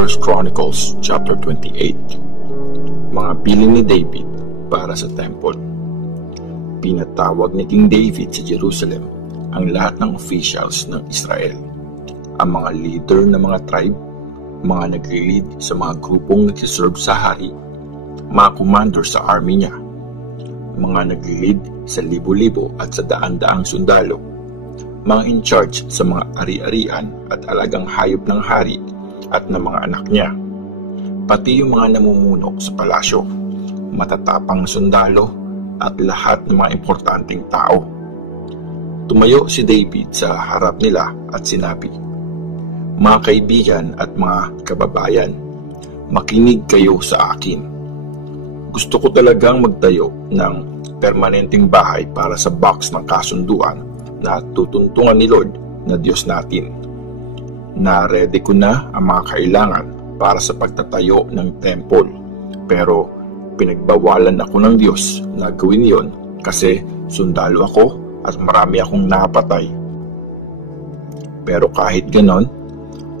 1 Chronicles chapter 28. Mga bilin ni David para sa temple. Pinatawag ni King David sa Jerusalem ang lahat ng officials ng Israel, ang mga leader ng mga tribe, mga nagli-lead sa mga grupong nagsiserve sa hari, mga commander sa army niya, mga nagli-lead sa libo-libo at sa daan-daang sundalo, mga in charge sa mga ari-arian at alagang hayop ng hari at ng mga anak niya, pati yung mga namumuno sa palasyo, matatapang sundalo at lahat ng mga importanteng tao. Tumayo si David sa harap nila at sinabi, "Mga kaibigan at mga kababayan, makinig kayo sa akin. Gusto ko talagang magtayo ng permanenteng bahay para sa box ng kasunduan na tutuntungan ni Lord na Diyos natin. Na-ready ko na ang mga kailangan para sa pagtatayo ng temple, pero pinagbawalan ako ng Diyos na gawin yon kasi sundalo ako at marami akong napatay. Pero kahit ganon,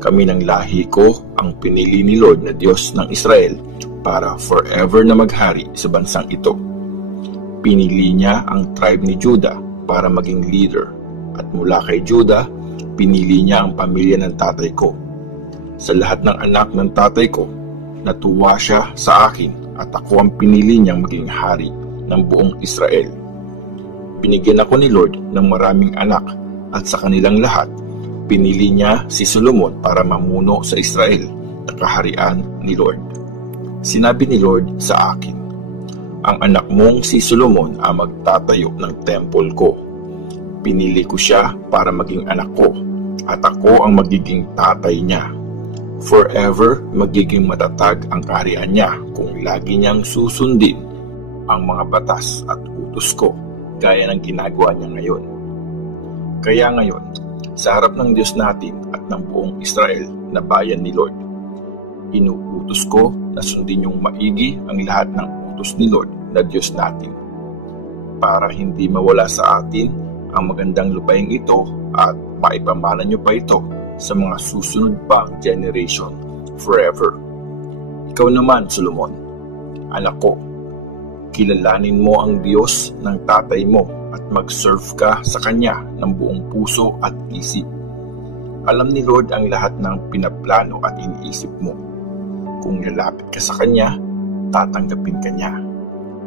kami ng lahi ko ang pinili ni Lord na Diyos ng Israel para forever na maghari sa bansang ito. Pinili niya ang tribe ni Judah para maging leader, at mula kay Judah, pinili niya ang pamilya ng tatay ko. Sa lahat ng anak ng tatay ko, natuwa siya sa akin at ako ang pinili niyang maging hari ng buong Israel. Binigyan ako ni Lord ng maraming anak at sa kanilang lahat, pinili niya si Solomon para mamuno sa Israel na kaharian ni Lord. Sinabi ni Lord sa akin, ang anak mong si Solomon ang magtatayo ng temple ko. Pinili ko siya para maging anak ko at ako ang magiging tatay niya. Forever magiging matatag ang kaharian niya kung lagi niyang susundin ang mga batas at utos ko gaya ng ginagawa niya ngayon. Kaya ngayon, sa harap ng Diyos natin at ng buong Israel na bayan ni Lord, inuutos ko na sundin niyong maigi ang lahat ng utos ni Lord na Diyos natin para hindi mawala sa atin ang magandang lupain ito at maipamana niyo pa ito sa mga susunod pang generation forever. Ikaw naman, Solomon, anak ko, kilalanin mo ang Diyos ng tatay mo at mag-serve ka sa Kanya ng buong puso at isip. Alam ni Lord ang lahat ng pinaplano at iniisip mo. Kung lalapit ka sa Kanya, tatanggapin ka niya.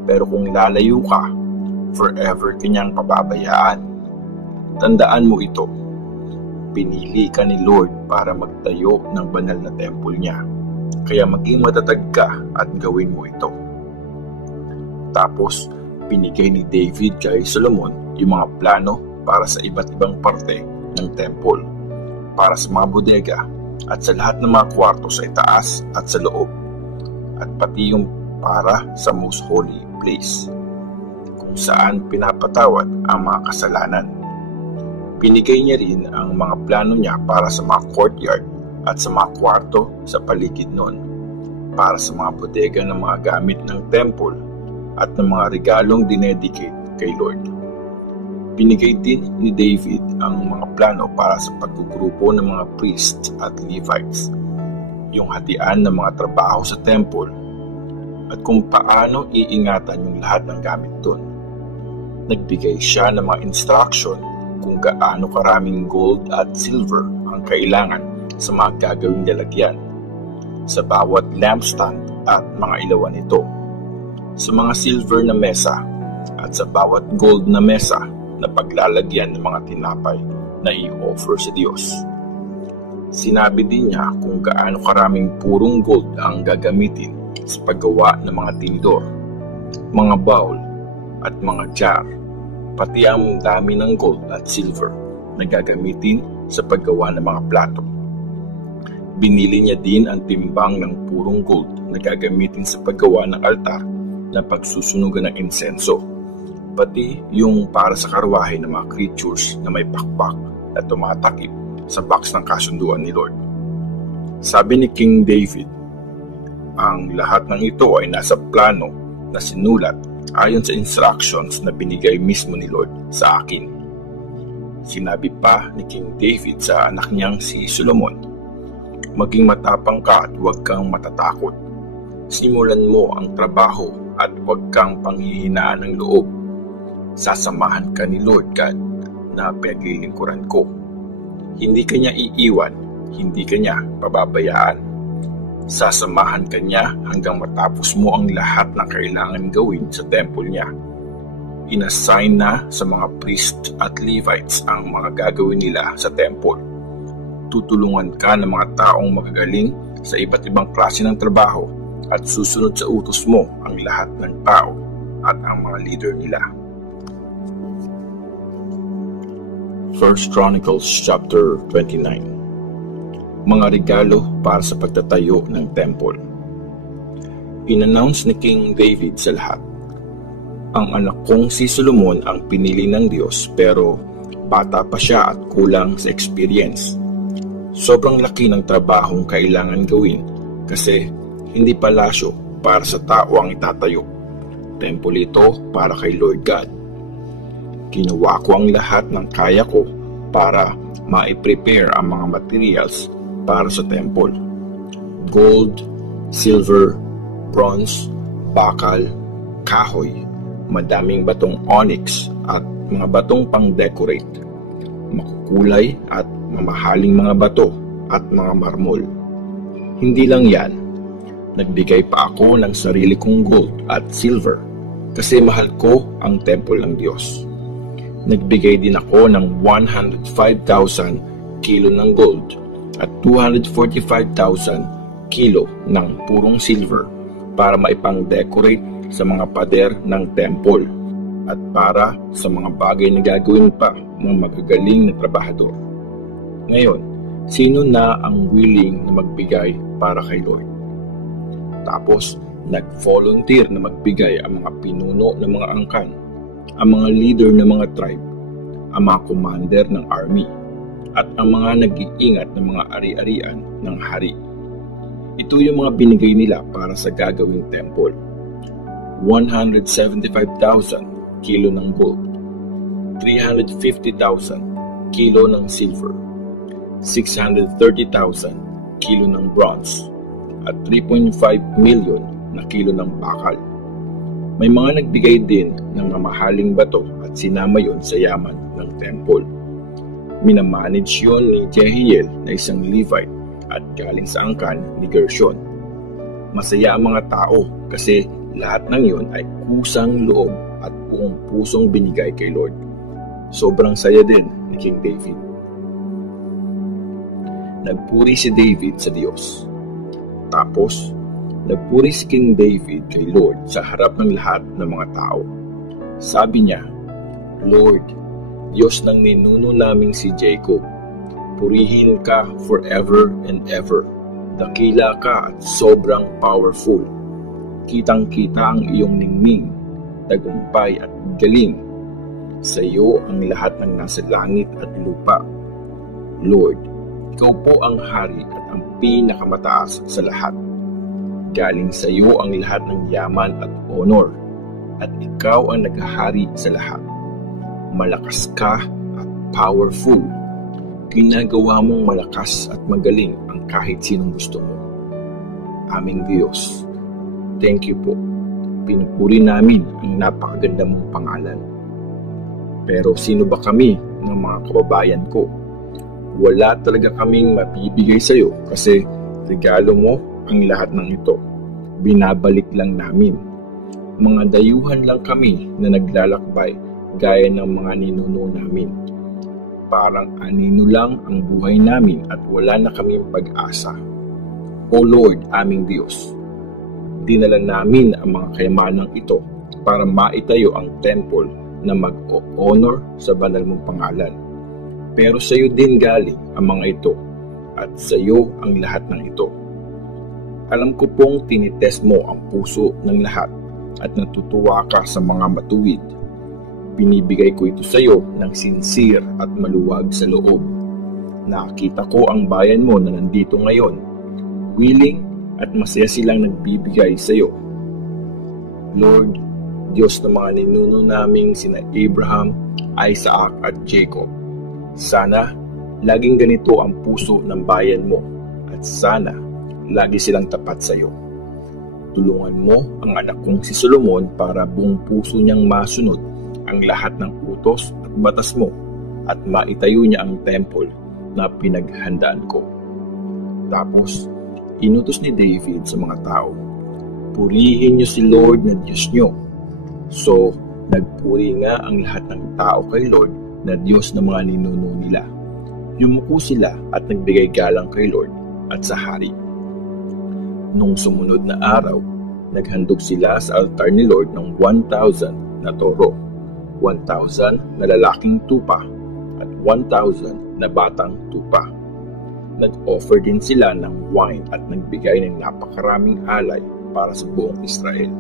Pero kung lalayo ka, forever kanyang pababayaan. Tandaan mo ito, pinili ka ni Lord para magtayo ng banal na temple niya. Kaya maging matatag ka at gawin mo ito. Tapos, binigay ni David kay Solomon yung mga plano para sa iba't ibang parte ng temple, para sa mga bodega at sa lahat ng mga kwarto sa itaas at sa loob, at pati yung para sa most holy place, kung saan pinapatawad ang mga kasalanan. Binigay niya rin ang mga plano niya para sa mga courtyard at sa mga kwarto sa paligid nun, para sa mga bodega ng mga gamit ng temple at ng mga regalong dinedicate kay Lord. Binigay din ni David ang mga plano para sa paggugrupo ng mga priests at Levites, yung hatian ng mga trabaho sa temple, at kung paano iingatan yung lahat ng gamit doon. Nagbigay siya ng mga instruction kung gaano karaming gold at silver ang kailangan sa mga gagawing lalagyan, sa bawat lampstand at mga ilawan nito, sa mga silver na mesa at sa bawat gold na mesa na paglalagyan ng mga tinapay na i-offer sa Diyos. Sinabi din niya kung gaano karaming purong gold ang gagamitin sa paggawa ng mga tindor, mga bowl at mga jar, pati ang dami ng gold at silver na gagamitin sa paggawa ng mga plato. Binili niya din ang timbang ng purong gold na gagamitin sa paggawa ng altar na pagsusunugan ng insenso, pati yung para sa karwahe ng mga creatures na may pakpak na tumatakip sa box ng kasunduan ni Lord. Sabi ni King David, ang lahat ng ito ay nasa plano na sinulat ayon sa instructions na binigay mismo ni Lord sa akin. Sinabi pa ni King David sa anak niyang si Solomon, Maging matapang ka at huwag kang matatakot. Simulan mo ang trabaho at huwag kang panghihinaan ng loob. Sasamahan ka ni Lord God na pinaglilingkuran ko. Hindi ka niya iiwan, hindi ka niya pababayaan. Sasamahan ka niya hanggang matapos mo ang lahat ng kailangan gawin sa temple niya. Inassign na sa mga priest at Levites ang mga gagawin nila sa temple. Tutulungan ka ng mga taong magagaling sa iba't ibang klase ng trabaho at susunod sa utos mo ang lahat ng tao at ang mga leader nila. 1 Chronicles chapter 29. Mga regalo para sa pagtatayo ng temple. Inannounce ni King David sa lahat, ang anak kong si Solomon ang pinili ng Diyos pero bata pa siya at kulang sa experience. Sobrang laki ng trabahong kailangan gawin kasi hindi palasyo para sa tao ang itatayo. Temple ito para kay Lord God. Ginawa ko ang lahat ng kaya ko para ma-prepare ang mga materials para sa temple. Gold, silver, bronze, bakal, kahoy, madaming batong onyx at mga batong pang-decorate, makukulay at mamahaling mga bato at mga marmol. Hindi lang yan, nagbigay pa ako ng sarili kong gold at silver kasi mahal ko ang temple ng Diyos. Nagbigay din ako ng 105,000 kilo ng gold at 245,000 kilo ng purong silver para maipang-decorate sa mga pader ng temple at para sa mga bagay na gagawin pa ng magagaling na trabahador. Ngayon, sino na ang willing na magbigay para kay Lord? Tapos, nag-volunteer na magbigay ang mga pinuno ng mga angkan, ang mga leader ng mga tribe, ang mga commander ng army, at ang mga nag-iingat ng mga ari-arian ng hari. Ito yung mga binigay nila para sa gagawing temple. 175,000 kilo ng gold, 350,000 kilo ng silver, 630,000 kilo ng bronze, at 3.5 million na kilo ng bakal. May mga nagbigay din ng mamahaling bato at sinama yon sa yaman ng temple. Minamanage yon ni Jehiel na isang Levite at galing sa angkan ni Gershon. Masaya ang mga tao kasi lahat ng yon ay kusang loob at buong pusong binigay kay Lord. Sobrang saya din ni King David. Nagpuri si David sa Diyos. Tapos, nagpuri si King David kay Lord sa harap ng lahat ng mga tao. Sabi niya, Lord, Diyos ng ninuno naming si Jacob, purihin ka forever and ever. Dakila ka at sobrang powerful. Kitang-kita ang iyong ningning, tagumpay at galing. Sa iyo ang lahat ng nasa langit at lupa. Lord, ikaw po ang hari at ang pinakamataas sa lahat. Galing sa iyo ang lahat ng yaman at honor, at ikaw ang naghahari sa lahat. Malakas ka at powerful. Ginagawa mong malakas at magaling ang kahit sinong gusto mo. Aming Diyos, thank you po. Pinupuri namin ang napakaganda mong pangalan. Pero sino ba kami ng mga kababayan ko? Wala talaga kaming mabibigay sa iyo kasi regalo mo ang lahat ng ito. Binabalik lang namin. Mga dayuhan lang kami na naglalakbay gaya ng mga ninuno namin. Parang anino lang ang buhay namin at wala na kaming pag-asa. O Lord, aming Diyos, dinala namin ang mga kayamanang ito para maitayo ang temple na mag-o-honor sa banal mong pangalan. Pero sa iyo din galing ang mga ito at sa iyo ang lahat ng ito. Alam ko pong tinitest mo ang puso ng lahat at natutuwa ka sa mga matuwid. Binibigay ko ito sa iyo ng sincere at maluwag sa loob. Nakita ko ang bayan mo na nandito ngayon, willing at masaya silang nagbibigay sa iyo. Lord, Diyos ng mga ninuno naming sina Abraham, Isaac at Jacob, sana laging ganito ang puso ng bayan mo at sana lagi silang tapat sa iyo. Tulungan mo ang anak kong si Solomon para buong puso niyang masunod ang lahat ng utos at batas mo at maitayo niya ang temple na pinaghandaan ko. Tapos, inutos ni David sa mga tao, purihin niyo si Lord na Diyos niyo. So, nagpuri nga ang lahat ng tao kay Lord na Diyos ng mga ninuno nila. Yumuko sila at nagbigay galang kay Lord at sa hari. Nung sumunod na araw, naghandog sila sa altar ni Lord ng 1,000 na toro, 1,000 na lalaking tupa, at 1,000 na batang tupa. Nag-offer din sila ng wine at nagbigay ng napakaraming alay para sa buong Israel.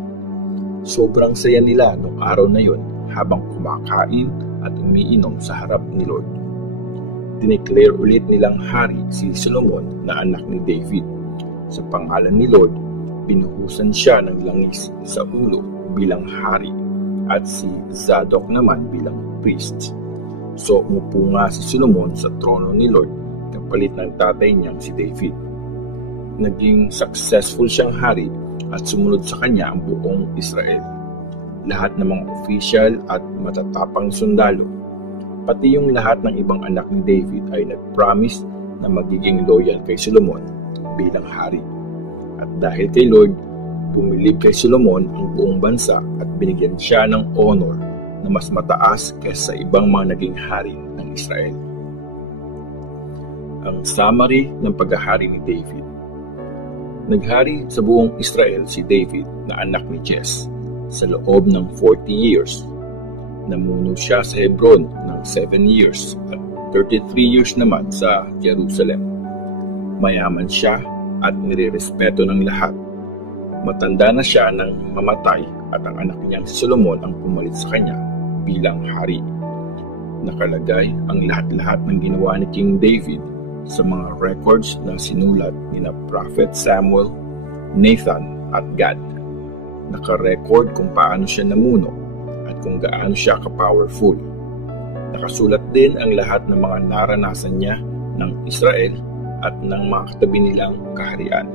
Sobrang saya nila nung araw na yon habang kumakain at umiinom sa harap ni Lord. Dineclare ulit nilang hari si Solomon na anak ni David. Sa pangalan ni Lord, binuhusan siya ng langis sa ulo bilang hari at si Zadok naman bilang priest. So umupo nga si Solomon sa trono ni Lord kapalit ng tatay niyang si David. Naging successful siyang hari at sumunod sa kanya ang buong Israel. Lahat ng mga official at matatapang sundalo, pati yung lahat ng ibang anak ni David ay nag-promise na magiging loyal kay Solomon bilang hari. At dahil kay Lord, bumilib kay Solomon ang buong bansa at binigyan siya ng honor na mas mataas kaysa sa ibang mga naging hari ng Israel. Ang summary ng paghahari ni David. Naghari sa buong Israel si David na anak ni Jesse sa loob ng 40 years. Namuno siya sa Hebron ng 7 years at 33 years naman sa Jerusalem. Mayaman siya at nirerespeto ng lahat. Matanda na siya nang mamatay at ang anak niyang si Solomon ang pumalit sa kanya bilang hari. Nakalagay ang lahat-lahat ng ginawa ni King David sa mga records na sinulat ni na Prophet Samuel, Nathan at Gad. Naka-record kung paano siya namuno at kung gaano siya ka-powerful. Nakasulat din ang lahat ng mga naranasan niya ng Israel at ng mga katabi nilang kaharian.